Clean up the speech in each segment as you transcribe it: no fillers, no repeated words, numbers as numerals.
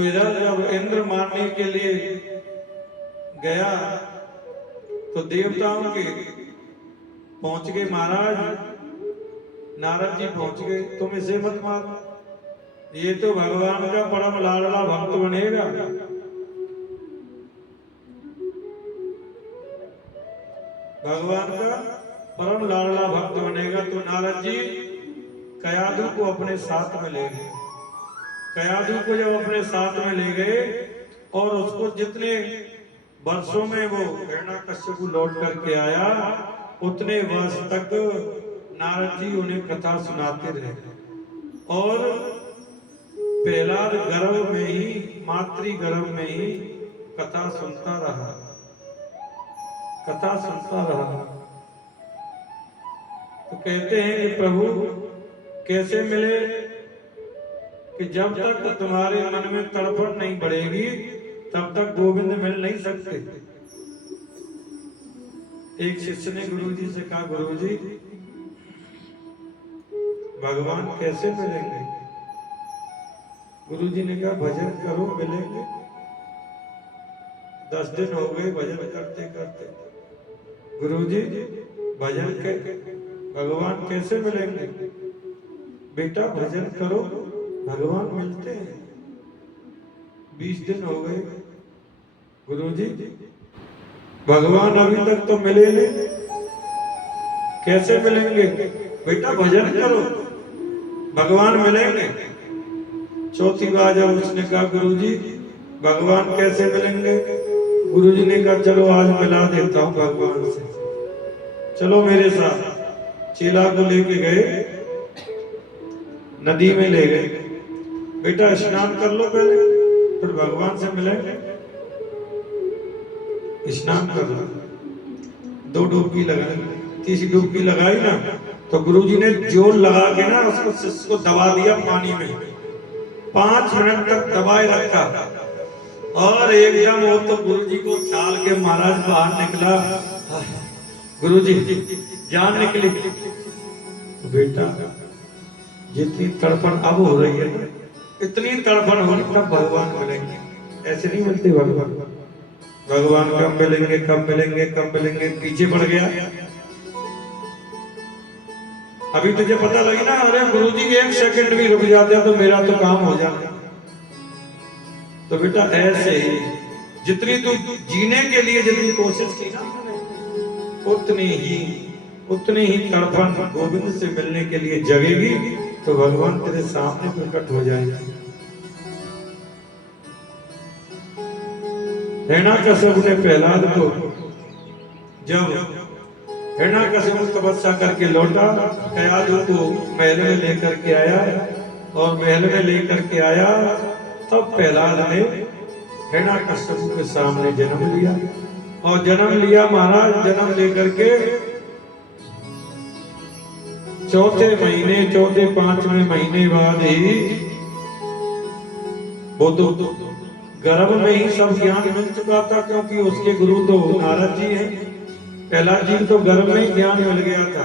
तो इधर जब इंद्र मारने के लिए गया तो देवताओं के पहुंच गए महाराज, नारद जी पहुंच गए, तुम इसे मत मारो, ये तो भगवान का परम लाडला भक्त बनेगा। भगवान का परम लाडला भक्त बनेगा। तो नारद जी कयाधु को अपने साथ में ले गए। कयाधु को जब अपने साथ में ले गए और उसको जितने वर्षों में वो हिरण्यकश्यप लौट करके आया उतने वर्ष तक नारद जी उन्हें कथा सुनाते रहे। और प्रहलाद गर्भ में ही, मातृ गर्भ में ही कथा सुनता रहा, कथा सुनता रहा। तो कहते हैं कि प्रभु कैसे मिले, कि जब तक तुम्हारे मन में तड़पण नहीं बढ़ेगी तब तक गोविंद मिल नहीं सकते। एक शिष्य ने गुरु जी से कहा, गुरु जी भगवान कैसे मिलेंगे? गुरु जी ने कहा, भजन करो मिलेंगे। 10 दिन हो गए भजन करते करते। गुरु जी भजन के भगवान कैसे मिलेंगे? बेटा भजन करो भगवान मिलते हैं। 20 दिन हो गए, गुरुजी भगवान अभी तक तो मिले नहीं, कैसे मिलेंगे? बेटा भजन करो भगवान मिलेंगे। चौथी बार जब उसने कहा, गुरुजी भगवान कैसे मिलेंगे? गुरुजी ने कहा, चलो आज मिला देता हूं भगवान से, चलो मेरे साथ। चेला को लेके गए, नदी में ले गए, बेटा स्नान कर लो पहले फिर भगवान से मिलेंगे। स्नान कर लो, 2 डुबकी लगाई, 3री डुबकी लगाई ना तो गुरुजी ने जोर लगा के ना उसको शिष्य को दबा दिया पानी में। 5 मिनट तक दबाए रखा और एकदम वो तो गुरुजी को छाल के महाराज बाहर निकला। गुरुजी जान निकली। बेटा जितनी तड़पण अब हो रही है ना, इतनी तड़पण होगी तब भगवान मिलेंगे, ऐसे नहीं मिलते भगवान। भगवान कब मिलेंगे कब मिलेंगे कब मिलेंगे, पीछे पड़ गया। अभी तुझे पता लगी ना, अरे गुरुजी 1 सेकंड भी रुक जाते तो मेरा तो काम हो जाता। तो बेटा ऐसे ही जितनी तू जीने के लिए जितनी कोशिश की ना उतनी ही तड़पण गोविंद से मिलने के लिए जगेगी तो भगवान तेरे सामने प्रकट हो जाएगा। हिरण्यकश्यप ने प्रहलाद को जब हिरण्यकश्यप तपस्या करके लौटा, कयाधु को महल में लेकर के आया और महल में लेकर के आया तब प्रहलाद ने हिरण्यकश्यप के सामने जन्म लिया। और जन्म लिया महाराज, जन्म लेकर के 4थे 5वें महीने बाद ही वो तो गर्भ में ही सब ज्ञान मिल चुका था, क्योंकि उसके गुरु तो नारद जी हैं। प्रहलाद जी तो गर्भ में ही ज्ञान मिल गया था।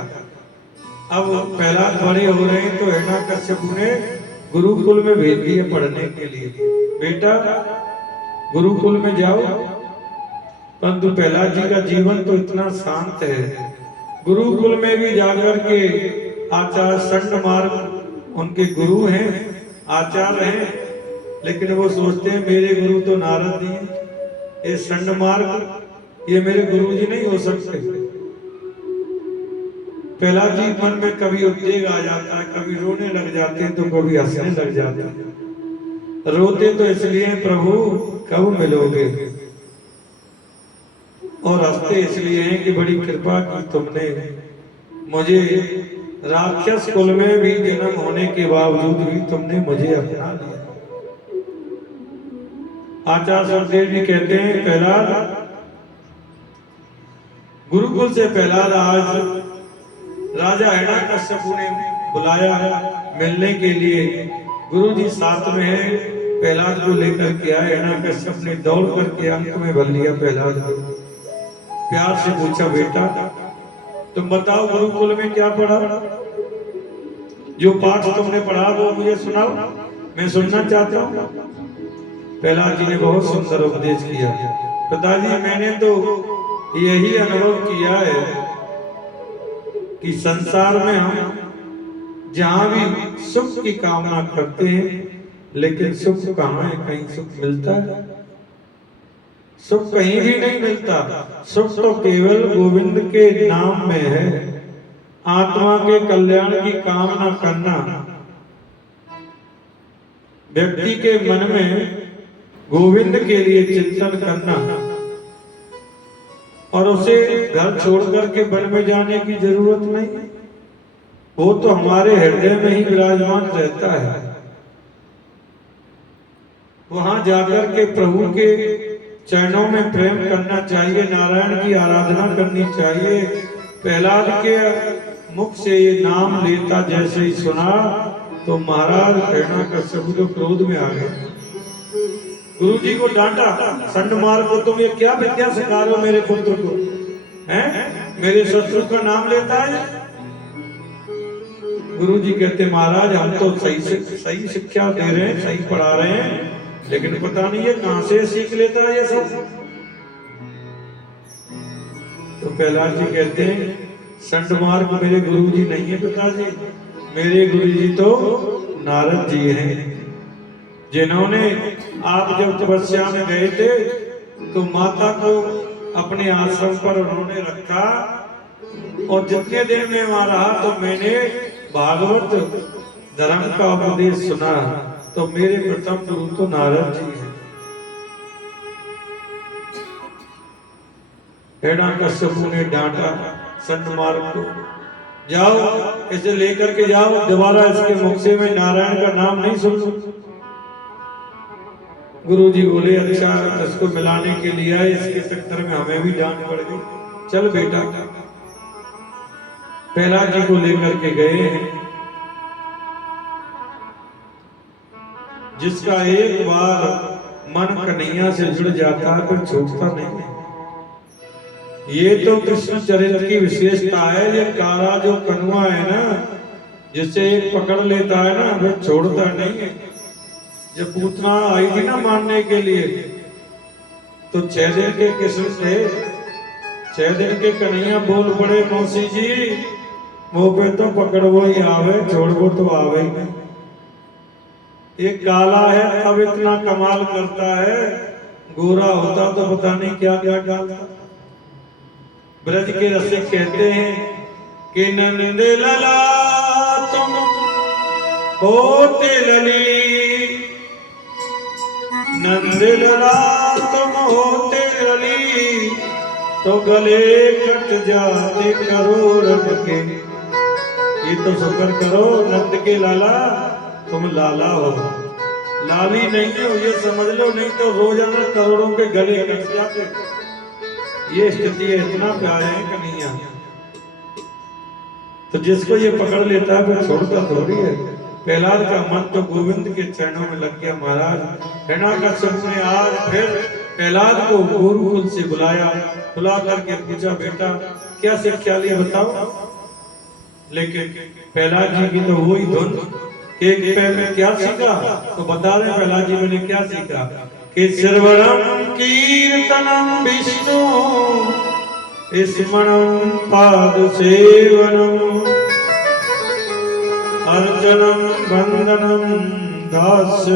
अब प्रहलाद बड़े हो रहे हैं तो हिरण्यकश्यप ने गुरुकुल में भेज दिए पढ़ने के लिए, बेटा गुरुकुल में जाओ। परंतु प्रहलाद जी का जीवन तो इतना शांत है, गुरुकुल में भी जाकर के आचार्य षण्मार्ग उनके गुरु हैं, आचार्य हैं, लेकिन वो सोचते हैं मेरे गुरु तो नारद जी हैं, ये षण्मार्ग ये मेरे गुरु जी नहीं हो सकते। प्रहलाद जी मन में कभी उद्वेग आ जाता है, कभी रोने लग जाते हैं तो कभी हंसने लग जाते हैं। रोते तो इसलिए प्रभु कब मिलोगे, और हंसते इसलिए हैं कि बड़ी कृपा की तुमने मुझे, राक्षस कुल में भी जन्म होने के बावजूद भी तुमने मुझे अपना लिया। आचार्य सुखदेव जी कहते हैं, प्रहलाद गुरुकुल से प्रहलाद आज राजा हिरण्यकश्यप ने बुलाया है मिलने के लिए। गुरुजी साथ में है, प्रहलाद को लेकर के आए। हिरण्यकश्यप ने दौड़ करके अंक में भर लिया प्रहलाद को, प्यार से पूछा, बेटा तुम बताओ गुरुकुल में क्या पढ़ा, जो पाठ तुमने पढ़ा वो मुझे सुनाओ, मैं सुनना चाहता हूँ। प्रहलाद जी ने बहुत सुंदर उपदेश किया। पिताजी मैंने तो यही अनुभव किया है कि संसार में हम जहां भी सुख की कामना करते हैं, लेकिन सुख कहाँ है? कहीं सुख मिलता है? सुख कहीं भी नहीं मिलता। सुख तो केवल गोविंद के नाम में है। आत्मा के कल्याण की कामना करना, व्यक्ति के मन में गोविंद के लिए चिंतन करना, और उसे घर छोड़ करके वन में जाने की जरूरत नहीं। वो तो हमारे हृदय में ही विराजमान रहता है। वहां जाकर के प्रभु के चरणों में प्रेम करना चाहिए, नारायण की आराधना करनी चाहिए। प्रहलाद के मुख से ये नाम लेता जैसे ही सुना तो महाराज हिरण्याकश्यप तो क्रोध में आ गए। गुरु जी को डांटा, संडमार को तुम ये क्या विद्या सिखा रहे हो मेरे पुत्र को? हैं? मेरे शत्रु का नाम लेता है। गुरु जी कहते महाराज हम तो सही शिक्षा दे रहे हैं, सही पढ़ा रहे हैं, लेकिन पता नहीं है कहां से सीख लेता है ये सब। तो प्रहलाद जी कहते हैं संडमार्ग मेरे गुरु जी नहीं है पिताजी, मेरे गुरु जी तो नारद जी हैं, जिन्होंने आप जब तपस्या में गए थे तो माता को अपने आश्रम पर उन्होंने रखा, और जितने दिन में वहां रहा तो मैंने भागवत धर्म का उपदेश सुना। तो मेरे प्रथम गुरु तो नारद जी हैं। हिरण्याकश्यप ने डांटा संडमार्ग को, जाओ इसे लेकर के जाओ, दोबारा इसके मुख से मैं नारायण का नाम नहीं सुन। गुरु जी बोले अच्छा इसको मिलाने के लिए आए, इसके चक्कर में हमें भी डांट पड़ गई। चल बेटा, प्रहलाद जी को लेकर के गए। जिसका एक बार मन कन्हैया से जुड़ जाता है फिर छूटता नहीं। ये तो कृष्ण चरित्र की विशेषता है। ये काला जो कनुआ है ना, जिसे एक पकड़ लेता है ना फिर छोड़ता नहीं है। जब पूतना आई थी ना मारने के लिए, तो 6 दिन के कृष्ण थे, 6 दिन के कन्हैया बोल पड़े मौसी जी मुंह पे तो पकड़वो ही आवे, छोड़वो तो आवे ही नहीं। एक काला है अब इतना कमाल करता है, गोरा होता तो पता नहीं क्या क्या डालता। ब्रज के रसिक कहते हैं कि नंद लला तुम होते लली, नंद लला तुम होते लली, तो गले कट जाते करोड़ के। ये तो शुक्र करो नंद के लाला तुम लाला हो, लाली नहीं हो ये समझ लो, नहीं तो रोजाना करोड़ों के गले कट जाते। ये स्थिति है, इतना प्यार है कन्हैया। तो जिसको ये पकड़ लेता है फिर छोड़ता थोड़ी है। प्रहलाद का मन तो गोविंद के चरणों में लग गया। महाराज हिरण्याकश्यप ने आज फिर प्रहलाद को गुरुकुल से बुलाया, बुला करके पूछा बेटा क्या शिक्षा लिया बताओ। लेकिन प्रहलाद जी की तो वही धुन एक पैर में क्या सीखा, तो बता रहे प्रहलाद जी मैंने क्या सीखा कि श्रवणम कीर्तनम विष्णु स्मरणम पाद सेवनम अर्चनम वंदनम दास्य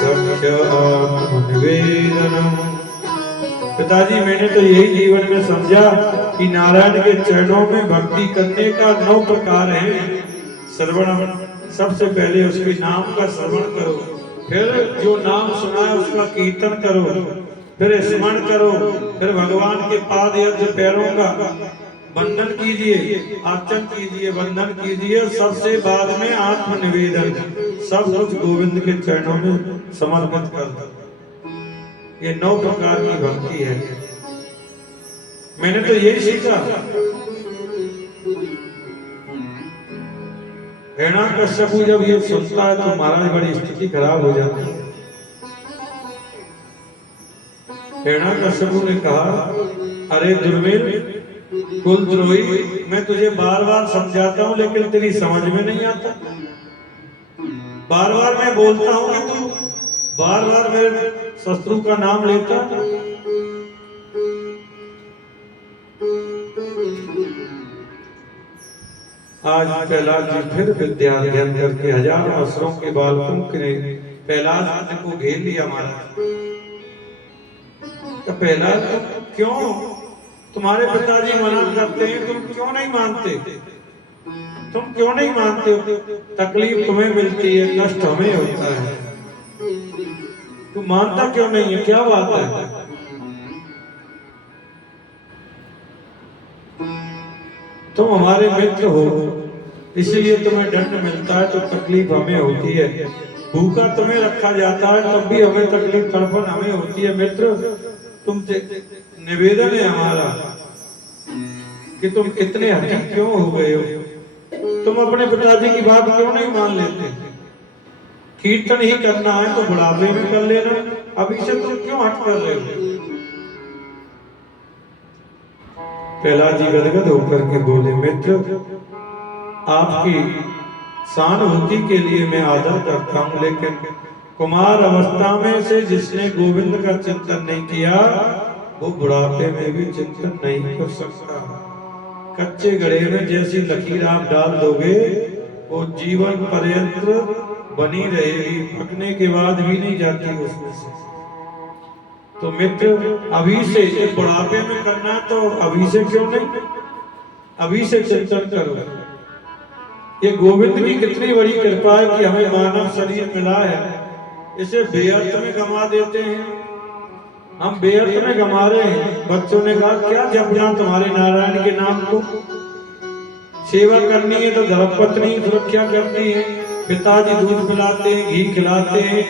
सख्य निवेदनम। पिताजी मैंने तो यही जीवन में समझा कि नारायण के चरणों में भक्ति करने का 9 प्रकार है। श्रवणम, सबसे पहले उसके नाम का श्रवण करो, फिर जो नाम सुना है उसका कीर्तन करो, फिर स्मरण करो, फिर भगवान के पाद यज्ञ पैरों का वंदन कीजिए, अर्चन कीजिए, वंदन कीजिए, सबसे बाद में आत्म निवेदन, सब कुछ गोविंद के चरणों में समर्पित कर दो। ये 9 प्रकार की भक्ति है। मैंने तो यही सीखा। हिरण्याकश्यप जब ये सुनता है तो महाराज बड़ी स्थिति खराब हो जाती है। हिरण्याकश्यप ने कहा अरे दुर्मिल कुलद्रोही, मैं तुझे बार बार समझाता हूं लेकिन तेरी समझ में नहीं आता। बार बार मैं बोलता हूं कि तू बार बार मेरे शत्रु का नाम लेता। आज प्रहलाद जी फिर विद्या अध्ययन करके हजारों असुरों के बालकों ने प्रहलाद जी को घेर लिया महाराज। तो प्रहलाद क्यों, तुम्हारे पिताजी मना करते हैं, तुम क्यों नहीं मानते? तुम क्यों नहीं मानते हो? तकलीफ तुम्हें मिलती है, कष्ट हमें होता है, तुम मानता क्यों नहीं है? क्या बात है? तुम हमारे मित्र हो, इसलिए तुम्हें दंड मिलता है, तो तकलीफ हमें होती है। भूखा तुम्हें रखा जाता है, तब भी हमें तकलीफ, तड़पन हमें होती है। मित्र, तुमसे निवेदन है हमारा कि तुम इतने हठी क्यों हो गए हो? तुम अपने पिताजी की बात क्यों नहीं मान लेते? कीर्तन ही करना है तो बुढ़ापे में कर लेना, अभी से तुम क्यों हट कर रहे हो? प्रहलाद जी गदगद होकर के बोले, मित्र, आपकी सहानुभूति के लिए मैं आदर करता हूं, लेकिन कुमार अवस्था में से जिसने गोविंद का चिंतन नहीं किया, वो बुढ़ापे में भी चिंतन नहीं कर सकता। कच्चे घड़े में जैसी लकीर आप डाल दोगे, वो जीवन पर्यंत बनी रहेगी, पकने के बाद भी नहीं जाती उसमें से। तो मित्र, अभी से, एक बुढ़ापे में करना है तो अभी से क्यों नहीं, अभी से चिंतन करो। ये गोविंद की कितनी बड़ी कृपा है कि हमें मानव शरीर मिला है, इसे बेअर्थ में गंवा देते हैं। हम बेअर्थ में गंवा रहे हैं। बच्चों ने कहा, क्या जपना तुम्हारे नारायण के नाम को, सेवा करनी है तो धर्मपत्नी सुरक्षा करती है, पिताजी दूध पिलाते हैं, घी खिलाते हैं,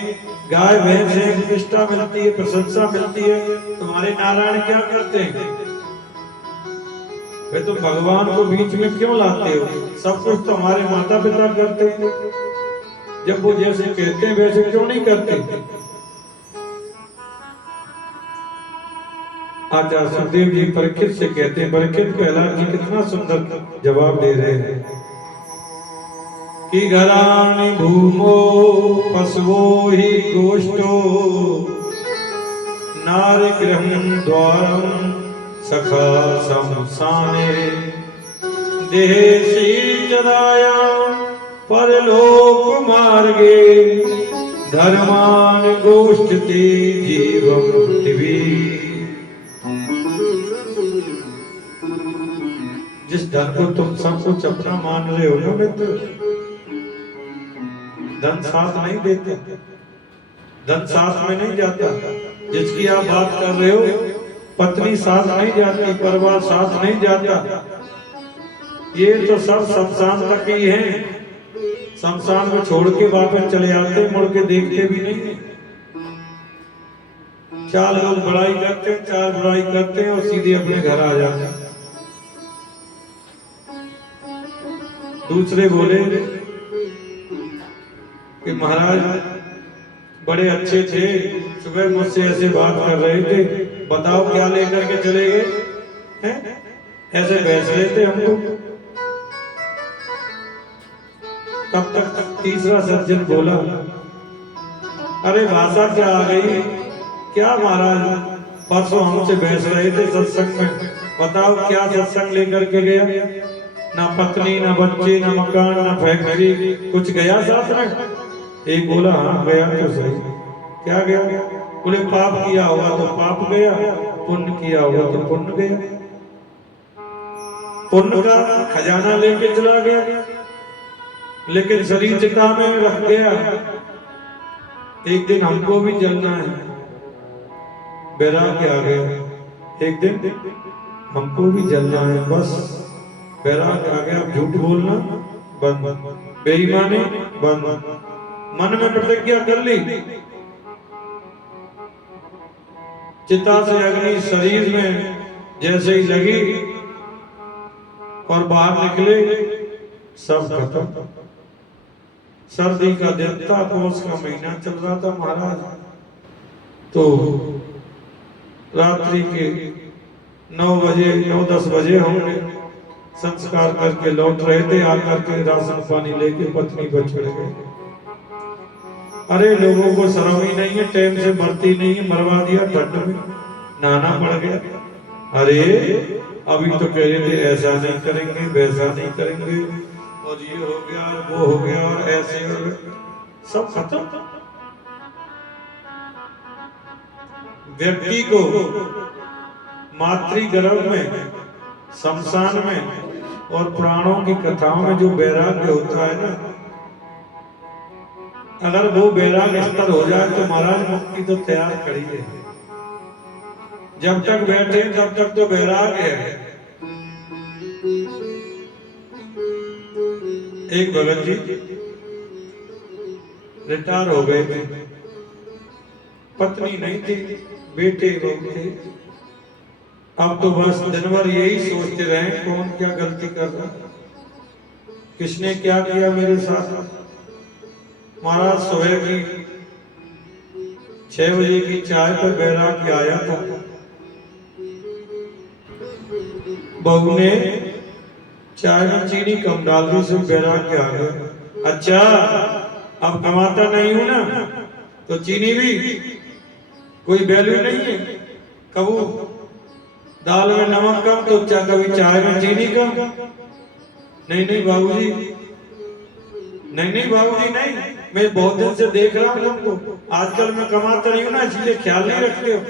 गाय भैंस है, प्रतिष्ठा मिलती है, प्रशंसा मिलती है। तुम्हारे नारायण क्या करते हैं? वे तो भगवान को बीच में क्यों लाते हो? सब कुछ तो हमारे माता पिता करते हैं, जब वो जैसे कहते हैं वैसे क्यों नहीं करते? आचार्य सुखदेव जी परीक्षित से कहते हैं, परीक्षित, प्रहलाद जी कितना सुंदर जवाब दे रहे हैं कि घराणि भूमो पशवो ही गोष्ठो नारी गृहं द्वारं सखा शमशाने देहेशी चरायां परलोक मार्गे धर्मान् गोष्ठति जीवं पृथ्वी। जिस धन को तुम सब कुछ अपना मान रहे हो ना मित्र, धन साथ नहीं देता, धन साथ में नहीं जाता। जिसकी आप बात कर रहे हो, पत्नी साथ नहीं जाती, परिवार साथ नहीं जाता। ये तो सब शमशान तक ही है। शमशान को छोड़ के वापस चले आते, मुड़ के देखते भी नहीं। चार लोग बुराई करते हैं, चार बुराई करते हैं और सीधे अपने घर आ जाते हैं। दूसरे बोले कि महाराज बड़े अच्छे थे, सुबह मुझसे ऐसे बात कर रहे थे, बताओ क्या लेकर के चले गए हैं? ऐसे बहस रहे थे हमको। तब तक तीसरा सज्जन बोला, अरे भाषा क्या आ गई? क्या महाराज परसों हमसे बहस रहे थे सत्संग में, बताओ क्या सत्संग लेकर के गया? ना पत्नी, ना बच्चे, ना मकान, ना फैक्ट्री, कुछ गया साथ में? एक बोला, हाँ गया तो सही। क्या गया? बोले पाप किया होगा तो पाप गया, पुण्य किया होगा तो पुण्य गया। पुण्य का खजाना लेके चला गया, लेकिन शरीर चिता में रख गया। एक दिन हमको भी जलना है, बैराग आ गया। एक दिन हमको भी जलना है, बस बैराग आ गया। झूठ बोलना बंद, बेईमानी बंद, मन में प्रतिज्ञा कर ली। चिता से अग्नि शरीर में जैसे ही लगी और बाहर निकले, सब खत्म। सर्दी का दिन था, पौष का महीना चल रहा था महाराज। तो रात्रि के 9 बजे 9-10 बजे होंगे, संस्कार करके लौट रहे थे। आकर के राशन पानी लेके पत्नी पर चढ़ गए। अरे लोगों को शर्म ही नहीं है, टाइम से मरती नहीं है, मरवा दिया ठंड में, नहाना पड़ गया। अरे अभी तो कह रहे थे ऐसा नहीं करेंगे, वैसा नहीं करेंगे, और ये हो गया और वो हो गया और ऐसे हो गया, सब खत्म। व्यक्ति को मातृगर्भ में, शमशान में और प्राणों की कथाओं में जो वैराग्य होता है ना, अगर वो वैराग्य स्तर हो जाए तो महाराज मुक्ति तो तैयार कर ही है। जब तक बैठे तब तक तो वैराग्य है। एक भगत जी रिटायर हो गए थे, पत्नी नहीं थी, बेटे लोग थे। अब तो बस दिन भर यही सोचते रहे कौन क्या गलती कर रहा, किसने क्या किया मेरे साथ। महाराज सुबह की 6 बजे की चाय पर बैराग आया था। बहू ने चाय में चीनी कम डाल दी, से बैराग आ गया। अच्छा अब कमाता नहीं हूं ना, तो चीनी भी कोई वैल्यू नहीं है। कबू दाल में नमक कम तो कभी चाय में चीनी कम। नहीं नहीं बाबूजी, नहीं नहीं बाबूजी नहीं, मैं बहुत दिन से देख रहा हूँ तुमको, आजकल मैं कमाता नहीं हूँ ना, इसलिए ख्याल नहीं रखते हो।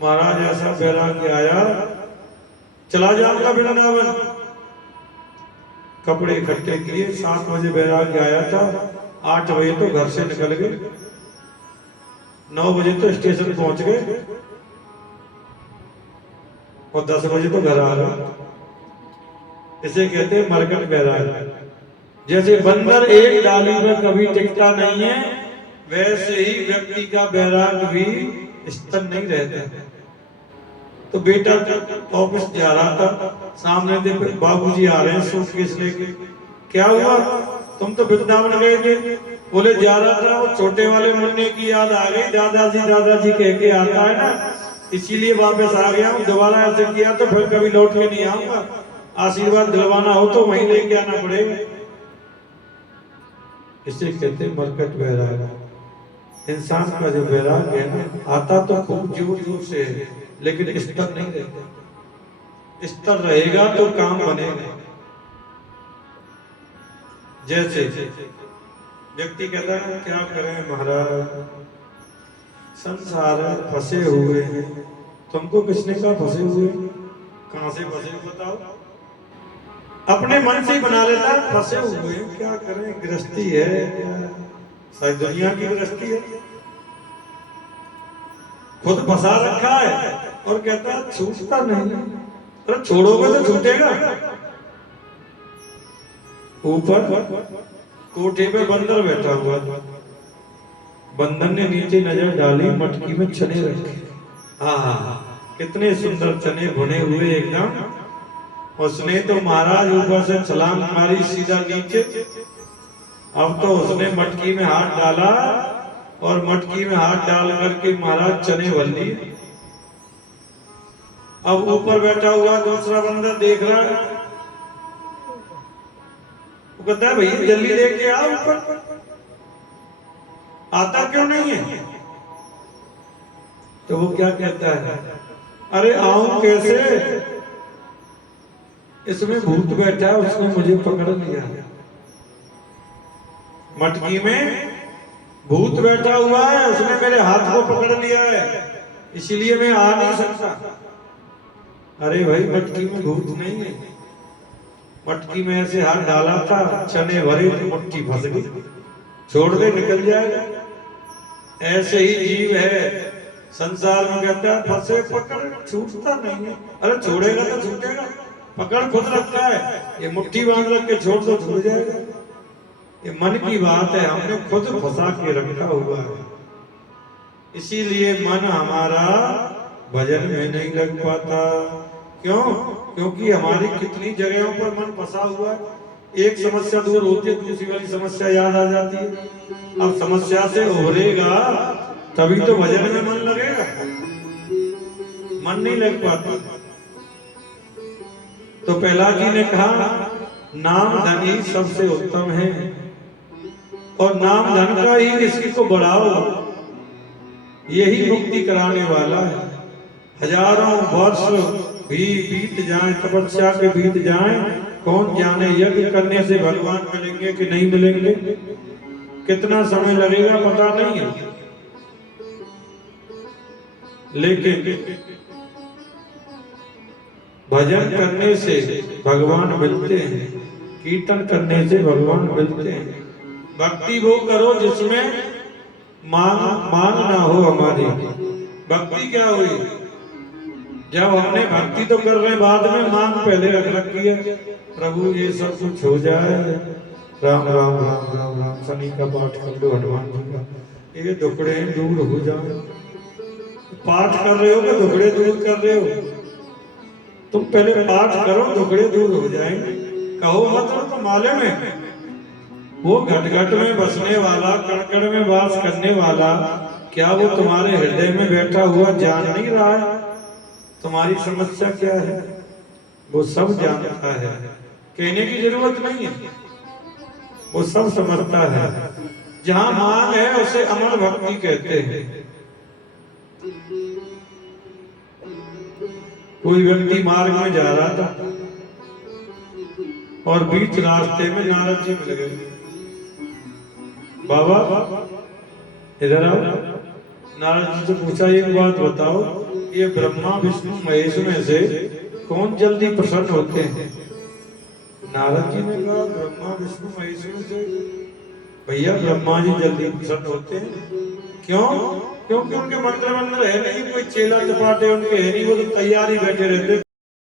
महाराज ऐसा बैराग आया, चला जाऊंगा वृंदावन। कपड़े इकट्ठे किए, 7 बजे बैराग आया था, 8 बजे तो घर से निकल गए, 9 बजे तो स्टेशन पहुंच गए और 10 बजे तो घर आ गए। इसे कहते हैं मरकट बैराग। जैसे बंदर एक डाली में कभी टिकता नहीं है, वैसे ही व्यक्ति का बैराग भी स्थिर नहीं रहता। तो बेटा ऑफिस जा रहा था, सामने देखो बाबूजी आ रहे हैं सूटकेस लेके। क्या हुआ, तुम तो वृंदावन गए थे? बोले जा रहा था, वो छोटे वाले मुन्ने की याद आ गई, दादाजी दादाजी कह के आता है ना, इसीलिए वापस आ गया हूँ। दोबारा ऐसे किया तो फिर कभी लौट के नहीं आऊंगा, आशीर्वाद दिलवाना हो तो वहीं लेके आना पड़ेगा। इसे कहते हैं मरकट बैराग। इंसान का जो बैराग है ना, आता तो खूब जोर जोर से है, लेकिन स्तर नहीं रहता। स्तर रहेगा तो काम बनेगा। जैसे व्यक्ति कहता है क्या करें महाराज, संसार में फंसे हुए हैं। तुमको किसने कहा फंसे हुए? कहां से फंसे बताओ? अपने मन से ही बना लेता है फंसे हुए, क्या करें, गृहस्थी है क्या, सारी दुनिया की गृहस्थी है, खुद फंसा रखा है और कहता है छूटता नहीं। अरे छोड़ोगे तो छूटेगा। ऊपर कोठे पे बंदर बैठा हुआ, बंदर ने नीचे नजर डाली, मटकी में चने रखे। हाँ कितने सुंदर चने भुने हुए एकदम। उसने तो महाराज ऊपर से छलांग मारी सीधा नीचे। अब तो उसने मटकी में हाथ डाला और मटकी में हाथ डाल करके महाराज चने भर लिए। अब ऊपर बैठा हुआ दूसरा बंदर देख रहा है, वो कहता है भैया जल्दी लेके आओ ऊपर, आता क्यों नहीं है? तो वो क्या कहता है, अरे आऊं कैसे, इसमें भूत बैठा है, उसने मुझे पकड़ लिया। मटकी में भूत बैठा हुआ है, उसने मेरे हाथ को पकड़ लिया है, इसीलिए मैं आ नहीं सकता। अरे भाई मटकी में भूत नहीं है, मटकी में ऐसे हाथ डाला था, चने भरे तो मटकी फंस गई, छोड़ दे निकल जाएगा। ऐसे ही जीव है संसार में, कहता है फंसे पकड़ छूटता नहीं है। अरे छोड़ेगा तो छूटेगा, पकड़ खुद रखा है, ये मुट्ठी बांध रख के छोड़ तो छूट जाएगा। ये मन की बात है, हमने खुद फंसा के रखा हुआ है। इसीलिए मन हमारा भजन में नहीं लग पाता। क्यों? क्योंकि हमारी कितनी जगहों पर मन फंसा हुआ है। एक समस्या दूर होती है, दूसरी वाली समस्या याद आ जाती है। अब समस्या से उभरेगा तभी तो भजन में मन लगेगा, मन नहीं लग पाता। तो प्रहलाद जी ने कहा नाम धन ही सबसे उत्तम है, और नाम धन का ही इसी को बढ़ाओ, यही मुक्ति कराने वाला है। हजारों वर्ष भी बीत जाएं, तपस्या के बीत जाएं, कौन जाने यज्ञ करने से भगवान मिलेंगे कि नहीं मिलेंगे, कितना समय लगेगा पता नहीं है, लेकिन भजन करने से भगवान मिलते हैं, कीर्तन करने से भगवान मिलते हैं। भक्ति वो करो जिसमें मांग ना हो हमारी। भक्ति क्या हुई? जब हमने भक्ति तो कर रहे, बाद में मांग पहले रख रखी है, प्रभु ये सब कुछ हो जाए, राम राम राम राम राम, शनि का पाठ कर लो, हनुमान जी का, ये दुखड़े दूर हो जाए। पाठ कर रहे हो कि दुखड़े दूर कर रहे हो? तुम पहले पाठ करो, दुखड़े दूर हो जाएंगे। कहो मतलब तो मालूम है, वो घट घट में बसने वाला, कण कण में वास करने वाला, क्या वो तुम्हारे हृदय में बैठा हुआ जान नहीं रहा है तुम्हारी समस्या क्या है? वो सब जानता है, कहने की जरूरत नहीं है, वो सब समझता है। जहां मांग है उसे अमर भक्ति कहते हैं। कोई व्यक्ति मार्ग में जा रहा था और बीच रास्ते में नारद जी मिल गए। बाबा इधर आओ। नारद जी से पूछा, एक बात बताओ, ये ब्रह्मा विष्णु महेश में से कौन जल्दी प्रसन्न होते हैं? नारद जी ने कहा, ब्रह्मा विष्णु महेश में से भैया ब्रह्मा जी जल्दी प्रसन्न होते हैं। क्यों? क्योंकि उनके मंत्र है नहीं, कोई चेला चपाटे उनके है नहीं, वो तो तैयारी बैठे रहते।